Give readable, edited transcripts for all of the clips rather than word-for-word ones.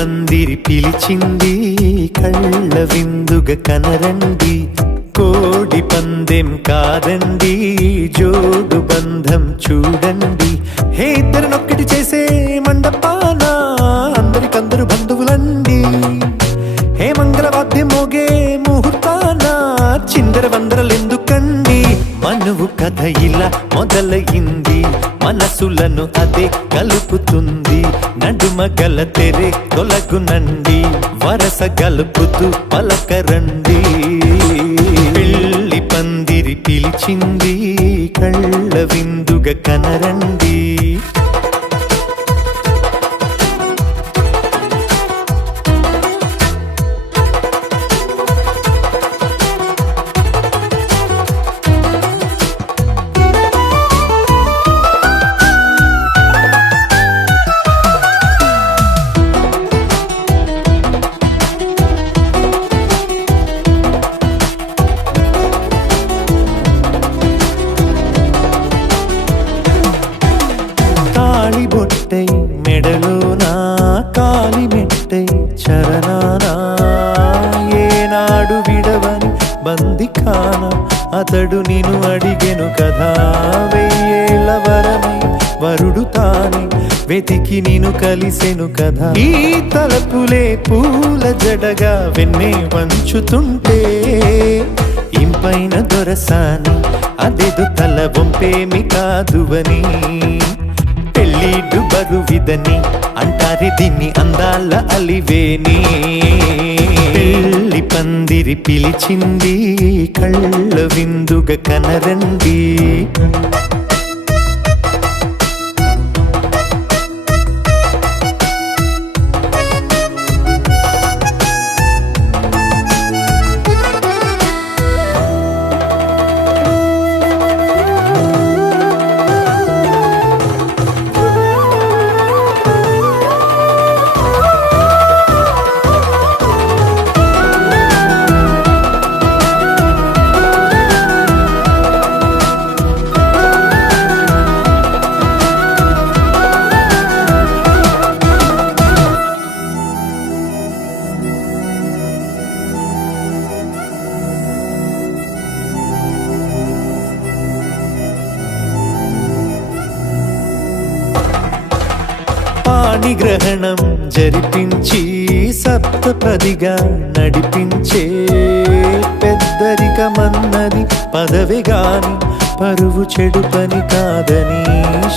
పందిరి పిలిచింది కళ్ళ విందుగా కనరండి, కోడి పందెం కాదండి జోడు బంధం చూడండి. హే ఇద్దరినొక్కటి చేసే మండపాన అందరికందరు బంధువులండి, హే మంగళవాద్యం మోగే ముహూర్తాన చిందర వందరలెందుకండి. మనువు కథ ఇలా మొదలయింది, మనసులను అదే కలుపుతుంది, నడుమ గల తెరే తొలగునండి, వరస గలుపుతూ పలకరండి. పెళ్లి పందిరి పిలిచింది కళ్ళ విందుగా కనరండి. బొట్టై మెడలోనా కాలి మెట్టై చరణానా, ఏనాడు విడవని బందిఖాన అతడు నిన్ను అడిగెను కదా, వెయ్యేళ్ళ వరమై వరుడు తానే వెతికి నిన్ను కలిసెను కదా. ఈ తలపులే పూల జడగా వెన్నే వంచుతుంటే ఇంపైన దొరసాని అదేదో తల వంపేమి కాదువని, పెళ్ళిడు బరువిదని అంటారే దీన్ని అందాల అలివేని. పెళ్లి పందిరి పిలిచింది కళ్ళ విందుగా కనరండి. పాణిగ్రహణం జరిపించి సప్తపదిగా నడిపించే పెద్దరికమన్నది పదవి గాని పరువు చెడు పని కాదని,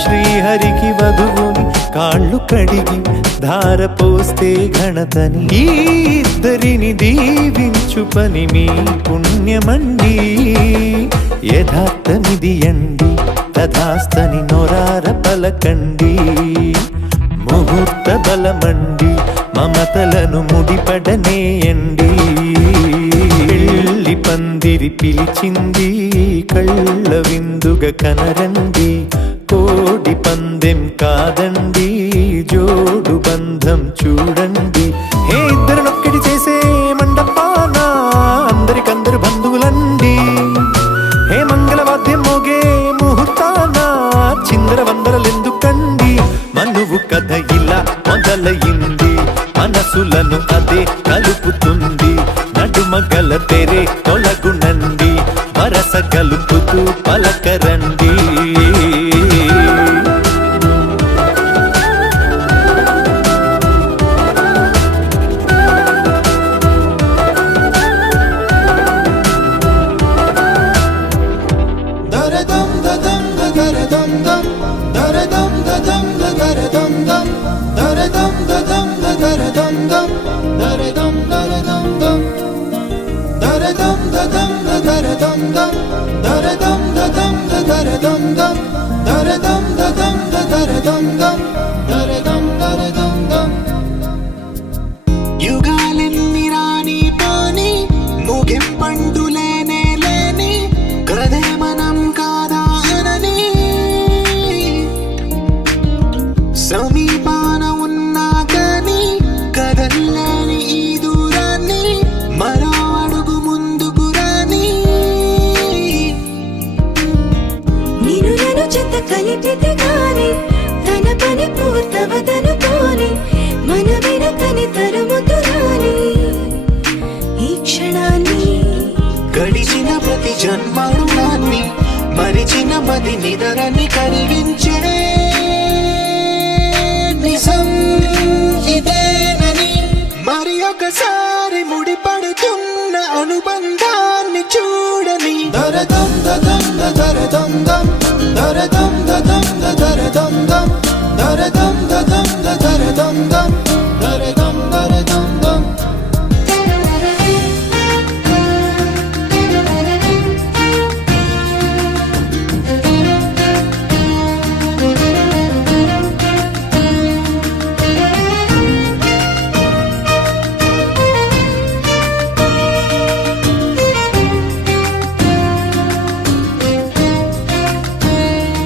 శ్రీహరికి వధువుని కాళ్ళు కడిగి ధార పోస్తే ఘనతని, ఈ ఇద్దరిని దీవించు పని మీ పుణ్యమండి. యథార్థమిది అండి తథాస్తని నొరార పలకండి, ముహూర్త బలమండి మమతలను ముడిపడనేయండి. పెళ్లి పందిరి పిలిచింది కళ్ళ విందుగా కనరండి, కోడి పందెం కాదండి జోడు బంధం చూడండి. హే ఇద్దరినొక్కటి చేసే మండపాన అందరికందరు బంధువులండి, హే మంగళవాద్యం మోగే ముహూర్తాన చిందర వందరలెందుకండి. మనువు కథ ఇలా మొదలయింది, మనసులను అదే కలుపుతుంది, నడుమ గల తెరే తొలగునండి, వరస కలుపుతూ పలకరండి. యుగాలెన్ని రాని పోని ముగింపండు లేనే లేని కదే మనం కాదా అనని, సమీపాన ఉన్నా కానీ కదల్లేని ఈ దూరాన్ని మరో అడుగు ముందుకు రాని. నేను చెత్త కలిపితే గాని తన పని పూర్తి జన్మరుణాన్ని మరిచిన మది నిదరని కరిగించే నిజం ఇదేనని మరి ఒకసారి ముడిపడుతున్న అనుబంధాన్ని చూడని దరదం దదం దరదం దం దరదం దదం దరదం దం దరదం దదం దరదం దం దరదం దరదం దం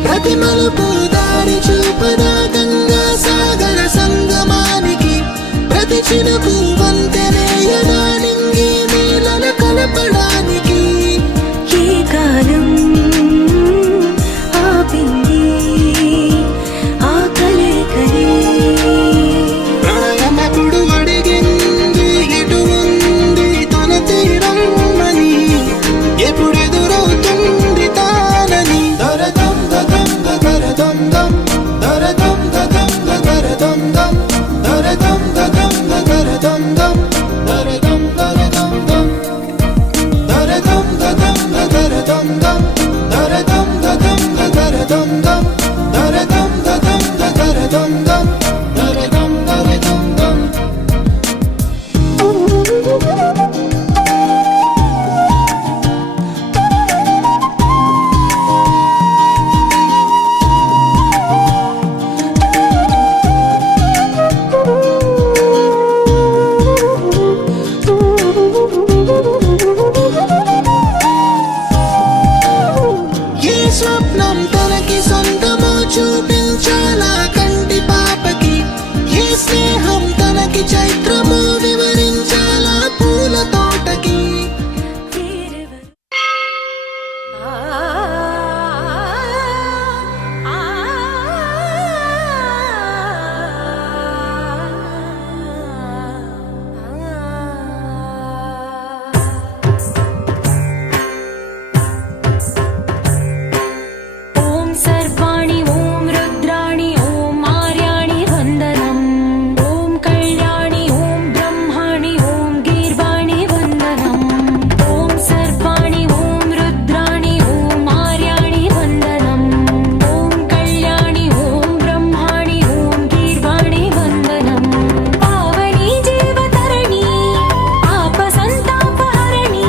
ప్రతి మలుపు దారి చూపదా గంగా సాగర సంగమానికి ప్రతి చినుకు వంతెనేయదా నింగి నీలన కలపడానికి ఏ కాలం ఆపింది ఆ కలకలే ప్రళయమప్పుడు అడిగింది ఎటు ఉంది తన తీరమ్మని ఎప్పుడెదురవుతుంది తానని దరదం దదం దరదం దం దరదం దదం దరదం దం దరదం దదం దరదం దం దరదం దరదం దం దరదం దదం దరదం దం దరదం దదం దరదం దం దరదం దదం దరదం దం దరదం దరదం దం ఏ స్వప్నం తనకి సొంతమో చూపించాలా కంటి పాపకి ఏ స్నేహం తనకి చైత్రమో వివరించాలా పూల తోటకి ఓం సర్వాణి ఓం రుద్రాణి ఓం ఆర్యాణి వందనం ఓం కళ్యాణి ఓం బ్రహ్మాణి ఓం గీర్వాణి వందనం ఓం సర్వాణి ఓం రుద్రాణి ఓం ఆర్యాణి వందనం ఓం కళ్యాణి ఓం బ్రహ్మాణి ఓం గీర్వాణి వందనం పావని జీవతరణి పాప సంతాపహరణి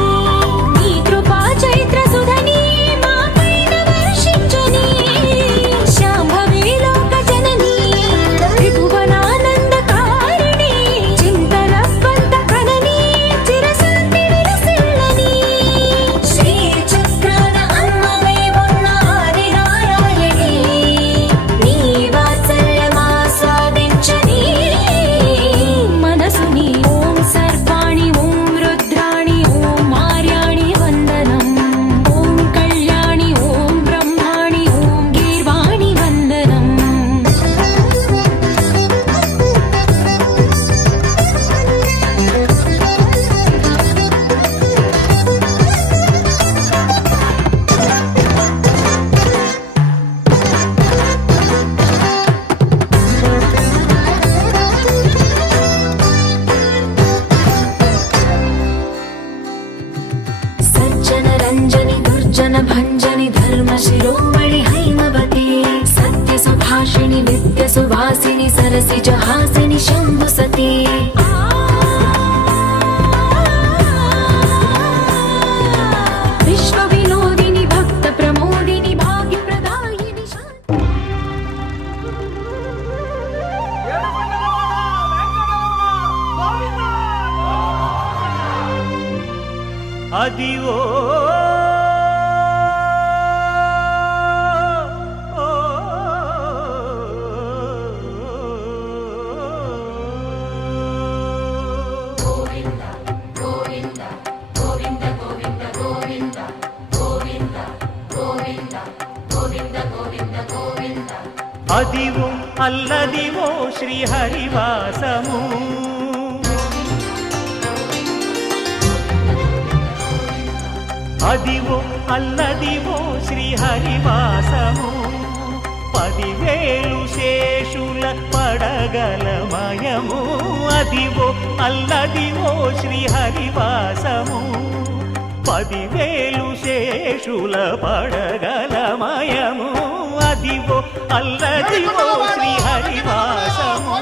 నీ కృపా చైత్ర సుధని మా పైన వర్షించని శాంభవి లోక జనని త్రిభువనానందకారిణి చింతరస్వంత కనని చిరశాంతి విలసిల్లని శ్రీ చక్రాన అమ్మవై ఉన్న ఆదినారాయణి నీ వాత్సల్యమాస్వాదించని మనసుని ఓం సర్వాణి ఓం రుద్రాణి ఓం ఆర్యాణి వందనం ఓం కళ్యాణి ఓం బ్రహ్మాణి ఓం గీర్వాణి వందనం సజ్జన రంజని దుర్జన భంజని ధర్మ శిరోమణి హైమవతి సత్య సుభాషిణి నిత్య సువాసిని సరసి జహాసిని శంభు సతీ విశ్వ వినోదిని భక్త ప్రమోదిని భాగ్య ప్రదాయిని అదివో అదివో అల్లదివో శ్రీహరివాసము అదివో అల్లదివో శ్రీహరివాసము 10,000 శేషుల పడగలమయము అదివో అల్లదివో శ్రీహరివాసము 10,000 శేషుల పడగలమయము అదివో అల్లదివో శ్రీహరివాసము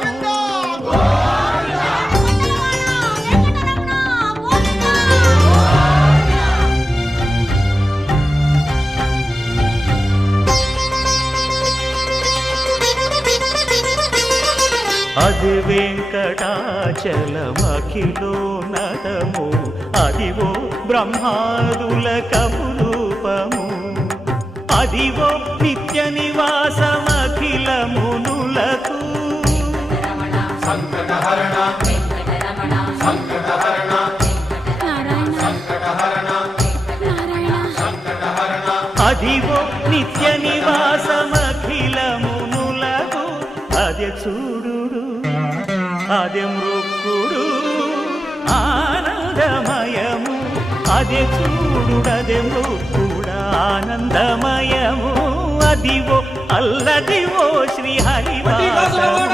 అది వెంకటాచలమఖిలోన్నతము అదివో బ్రహ్మాదుల కపురూపము అదివో నిత్య నివాసమఖిల మునులకు సంకటహరణ సంకటహరణ సంకటహరణ సంకటహరణ అదివో నిత్య నివాసమఖిల మునులకు అదే చూడు అదే మృక్కుడు ఆనందమయము అదే చూడుడదే మృక్కుడు ఆనందమయము అదివో అల్లదివో శ్రీహరివాసము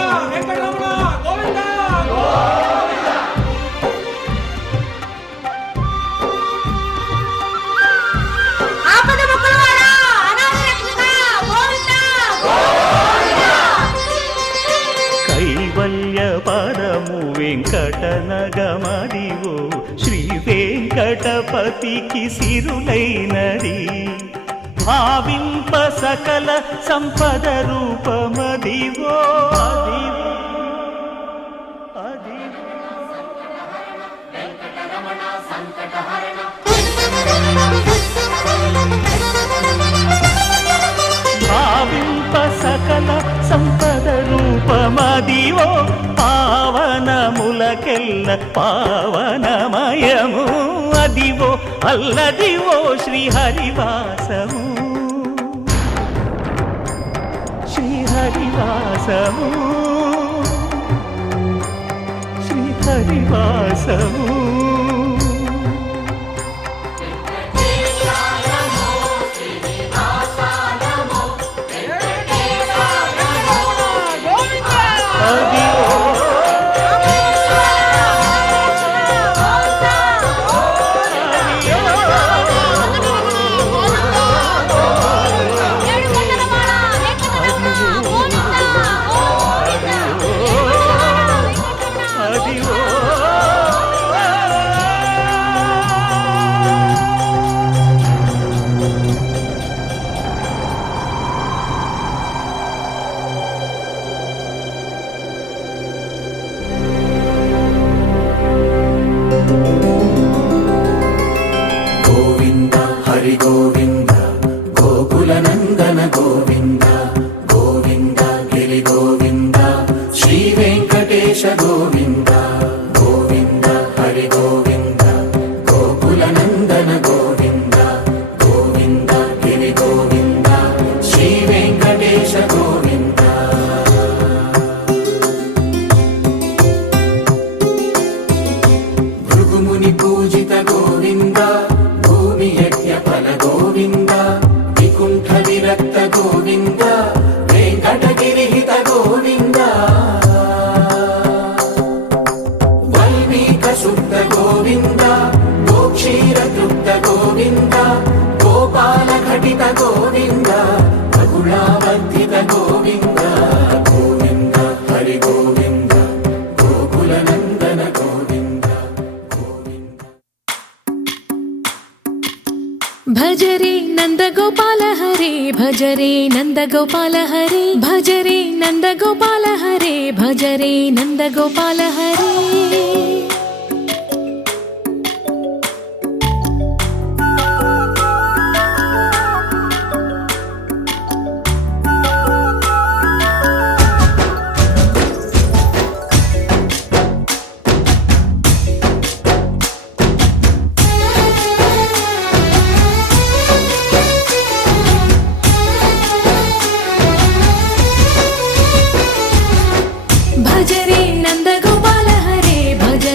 కైవల్య పదము వెంకటనగమదివో శ్రీ వెంకటపతికి సిరులైనది భావింప సకల సంపద రూపమదివో అదివో అదివో భావింప సకల సంపద రూపమదివో పావనములకెల్ల పావనమయము అదివో అల్లదివో శ్రీహరివాసము శ్రీహరివాసము శ్రీహరివాసము గోవింద హరి గోవింద గోకులనందన గోవింద గోవింద గిరి గోవింద శ్రీ వెంకటేశ గోవింద గోవింద హరి గోవింద గోకులనందన గోవింద గోవింద గిరి గోవింద శ్రీ వెంకటేశ గోవింద భృగుముని పూజిత గోవింద భూమి యజ్ఞ ఫల గోవింద వికుంఠ విరక్త గోవింద వెంకటగిరిహిత గోవింద వల్మీక శుద్ధ గోవింద గోక్షీర తృప్త గోవింద గోపాల ఘటిత గోవింద బహుళావర్ధిత గోవింద గోవింద హరి గోవింద గోకులనందన గోవింద గోవింద भज रे नंद गोपाल हरे भज रे नंद गोपाल हरे भज रे नंद गोपाल हरे भज रे नंद गोपाल हरे भज रे नंद गोपाल हरे भज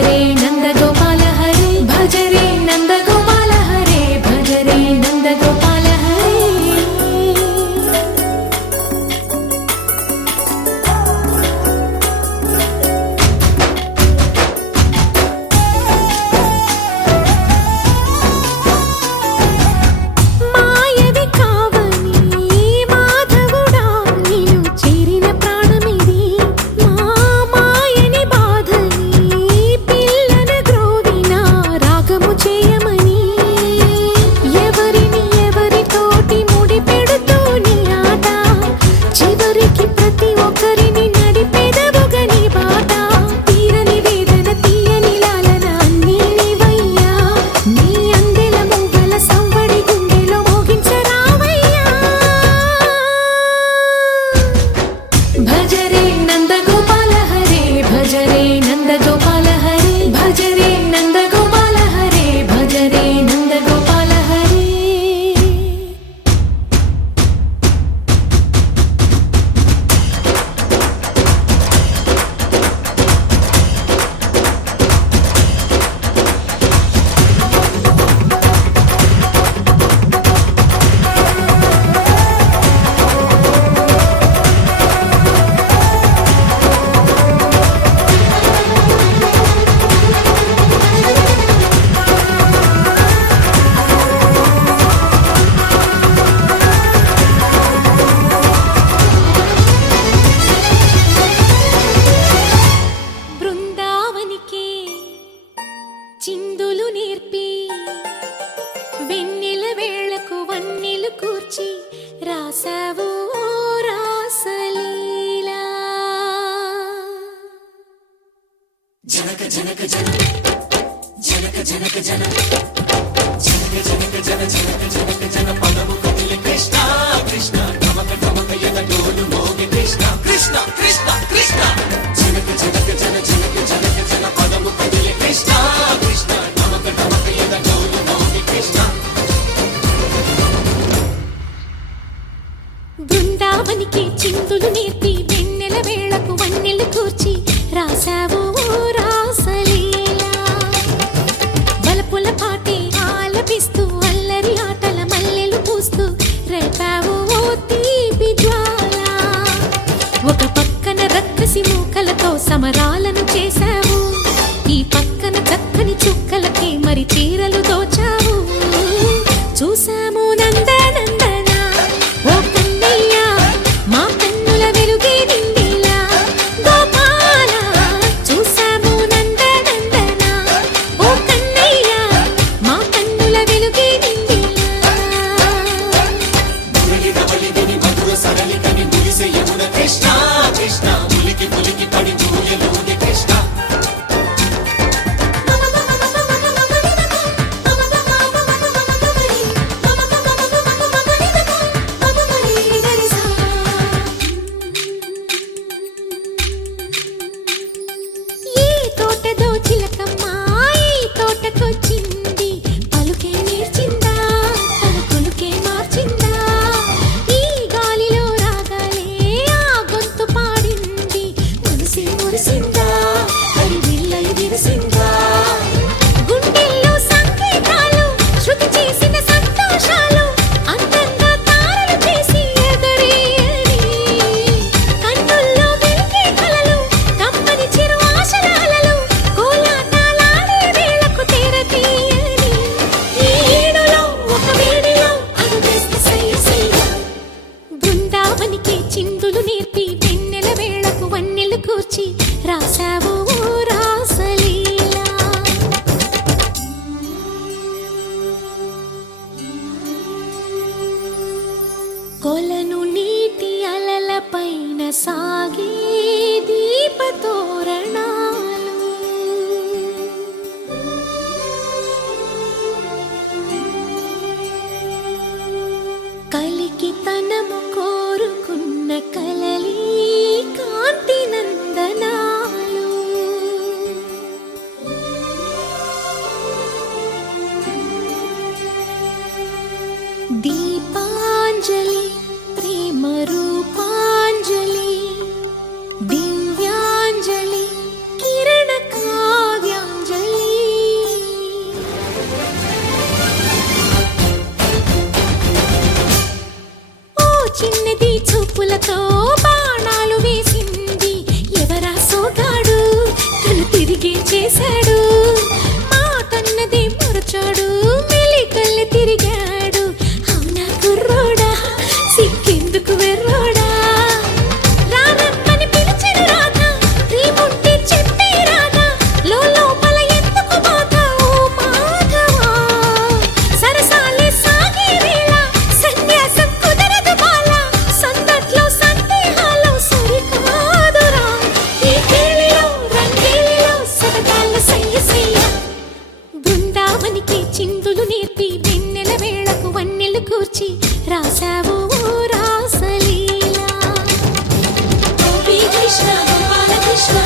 భజరే నందగోపాల హరే భజరే నందగోపాల హరే భజరే నందగోపాల హరే మాయవి కావని మాధవుడా నిన్ను చేరిన ప్రాణమిది మా మాయని బాధని పిల్లన గ్రోవిన రాగము చేయమని ఎవరిని ఎవరితోటి ముడి పెడుతూని ఆట చివరికి ప్రతి ఒక్కరిని నడిపెదవుగని బాట తీరని వేదన తీయని లాలన అన్నీ నీవయ్యా నీ అందెల మువ్వల సవ్వడి గుండెలో మోగించరావయ్యా భజరే నందగోపాల హరే భజరే నందగోపాల హరే భజరే నందగోపాల హరే భజరే నందగోపాల హరే బృందావనికి చిందులు నేర్పి వెన్నెల వేళకు వన్నెలు కూర్చి రాసావు రాసలీలా జనక జనక జన జనక జనక జన జనక జనక జన జనక జనక జన పదము కదిలి కృష్ణ కృష్ణ నమక నమక యద డోలు మోగి కృష్ణ కృష్ణ కృష్ణ కృష్ణ జనక జనక జన జనక జనక జన పదము కదిలి కృష్ణ కృష్ణ నమక నమక యద డోలు మోగి కృష్ణ బృందావనికి చిందులు నేర్పి వెన్నెల వేళకు వన్నెలు కూర్చి రాసావు రాసలీలా బలపుల పాటే ఆలపిస్తూ అల్లరి ఆటల మల్లెలు పూస్తూ రేపావు ఓ తీపి జ్వాల ఒక పక్కన రక్కసి మూకలతో సమరాలను చేశావు చేశాడు మాటన్నది మరచాడు మెలికల్లి తిరిగాడు అవునా కుర్రోడా సిక్కెందుకు వెర్రోడా రారమ్మని పిలిచిన రాధా రీముంటి చెప్పే రాధా లోపల ఎందుకు బాధ ఓ మాధవా సరసాలే సాగే వేళ సన్యాసం కుదరదు బాల సందట్లో సందేహాలు సరికాదురా ఈ కేళిలో రంగేలిలో సరదాల సయ్య సయ్య బృందావనికి చిందులు నేర్పి వెన్నెల వేళకు వన్నెలు కూర్చి రాశావు ఓ రాసలీలా గోపీ కృష్ణ గోపాల కృష్ణ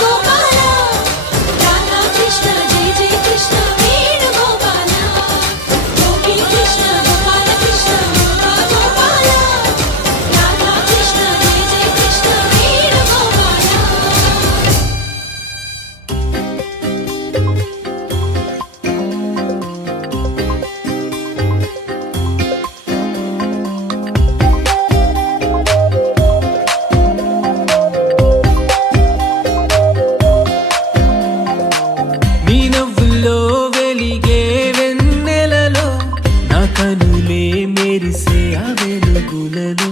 గోపాల రాధా కృష్ణ జయ జయ కృష్ణ వేణు గోపాల గోపీ కృష్ణ గోపాల కృష్ణ గోపాల రాధా కృష్ణ జయ జయ కృష్ణ వేణు గోపాల నీ నవ్వుల్లో వెలిగే వెన్నెలలో నా కనులే మెరిసే ఆ వెలుగులలో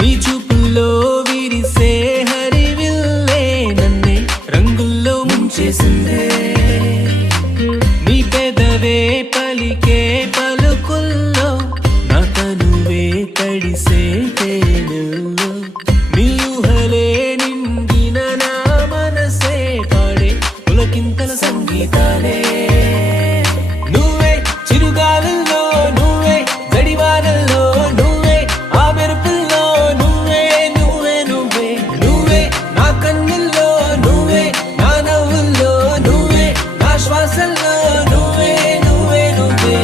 నీ చూపుల్లో విరిసే హరివిల్లే నన్నే రంగుల్లో ముంచేసిందే నీ పెదవే పలికే పలుకుల్లో నా కనువే తడిసే తేనెల్లో నీ ఊహలే నిండిన నా మనసే పాడే పులకింతల సంగీతాలే నువ్వే చిరుగాలుల్లో నువ్వే గడివానల్లో నువ్వే ఆ మెరుపుల్లో నువ్వే నువ్వే నువ్వే నువ్వే నా కన్నుల్లో నువ్వే నా నవ్వుల్లో నువ్వే నా శ్వాసల్లో నువ్వే నువ్వే నువ్వే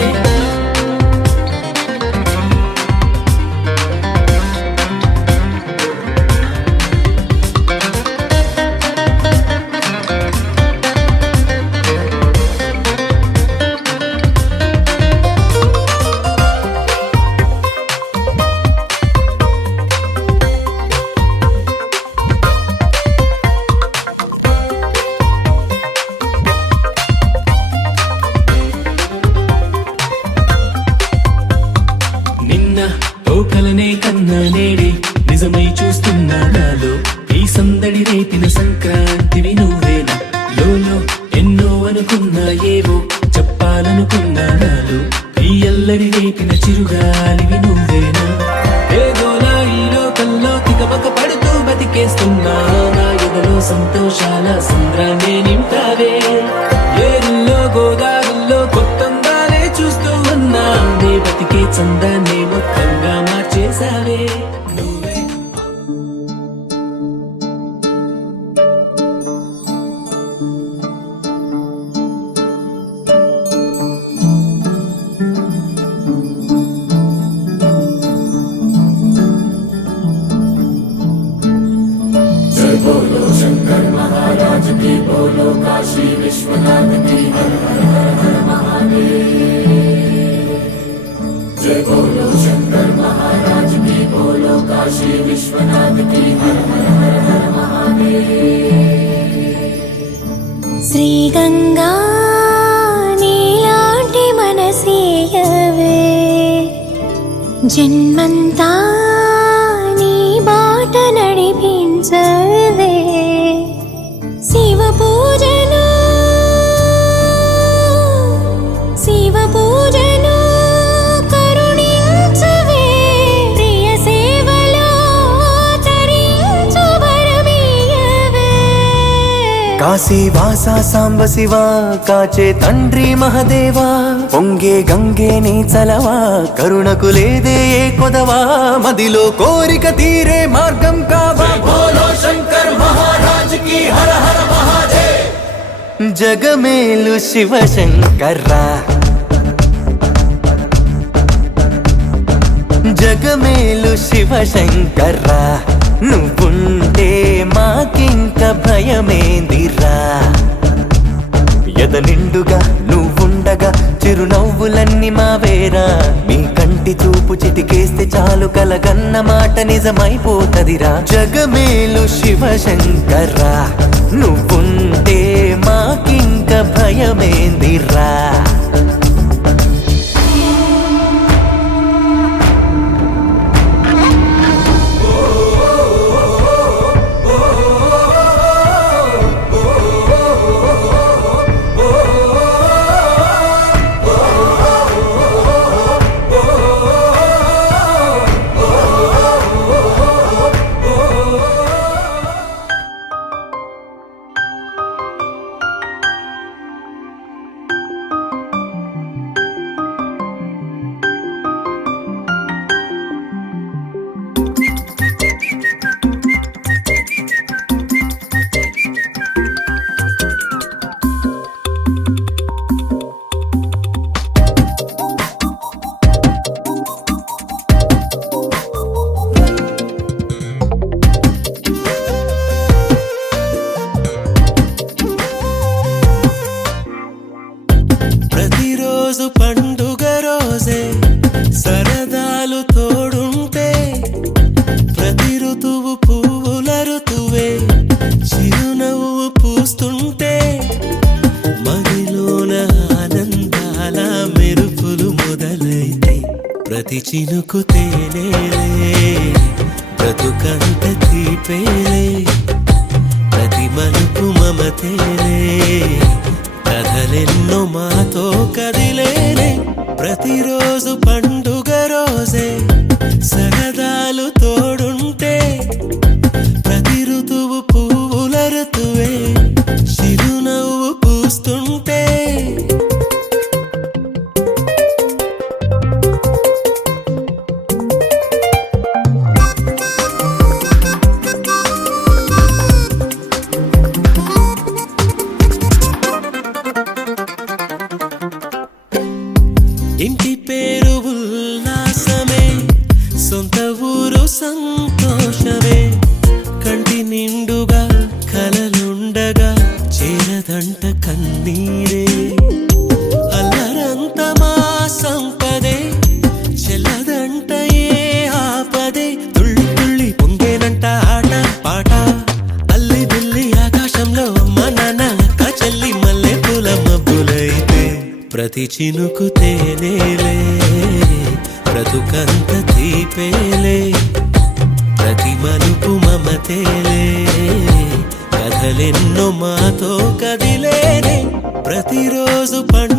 నిన్న ఓ కలనే కన్నా నేడే నిజమై చూస్తున్నా నాలో ఈ సందడి రేపిన సంక్రాంతివి నువ్వేనా లోలో ఎన్నో అనుకున్నా ఏవో చెప్పాలనుకున్నా నాలో ఈ అల్లరి రేపిన చిరుగాలివి నువ్వేనా ఏదోలా ఈ లోకంలో తికమక పడుతూ బతికేస్తున్నా నా ఎదలో సంతోషాల సంద్రాన్ని నింపావే ఏరుల్లో గోదారుల్లో కొత్తంగానే చూస్తూ ఉన్నా నే బతికే చందాన్ని మొత్తంగా మార్చేసావే నువ్వే जय बोलो शंकर महाराज की बोलो काशी विश्वनाथ की हर हर हर हर महादेव जय बोलो शंकर महाराज की बोलो काशी विश्वनाथ की हर हर हर हर महादेव శ్రీ గంగా నీలాంటి మనసీయవే జన్మంతా నీ బాట నడిపించవే శివ పూజను కరుణించవే ప్రియ సేవలో తరించు వరమీయవే కాశీ వాసా సాంబ శివ కాచే తండ్రి మహదేవా పొంగే గంగే నీ చలవా కరుణకు లేదే ఏ కొదవా మదిలో కోరిక తీరే మార్గం కావా बोलो शंकर महाराज की हर हर महादेव జగమేలు శివ శంకర్రా జగమేలు శివ శంకర్రా నువ్వుంటే మాకింక భయమేందిరా ఎద నిండుగా నువ్వుండగా చిరునవ్వులన్నీ మావేరా మీ కంటి చూపు చిటికేస్తే చాలు కలగన్న మాట నిజమైపోతదిరా జగమేలు శివ శంకర్రా నువ్వుంటే మా ప్రతిరోజు పండుగ రోజే సరదాలు తోడుంటే ప్రతి ఋతువు పువ్వుల ఋతువే చిరునవ్వు పూస్తుంటే మదిలోన ఆనందాల మెరుపులు మొదలైతే ప్రతి చినుకు తేనేలే బ్రతుకంత తీపేలే ప్రతి మలుపు మమతేలే కథలెన్నో మాతో కదిలేలే ప్రతిరోజు పండుగ రోజే సరదాలు తోడుంటే ప్రతి ఋతువు పువ్వుల ఋతువే చిరునవ్వు పూస్తుంటే ఇంటి పేరు ఉల్లాసమే సొంత ఊరు సంతోషమే కంటి నిండుగా కలలుండగా చేరదంట కన్నీరే అల్లరంత మా సంపదే చెల్లదంట ఏ ఆపదే తుళ్ళి తుళ్ళి పొంగేనంట ఆట పాట అల్లి బిల్లి ఆకాశంలో అమ్మ నాన్న అక్క చెల్లి మల్లె పూల మబ్బులైతే ప్రతి చినుకు తేనేలే బ్రతుకంత తీపేలే ప్రతి మలుపు మమతేలే కథలెన్నో మాతో కదిలేనే ప్రతిరోజు పండుగ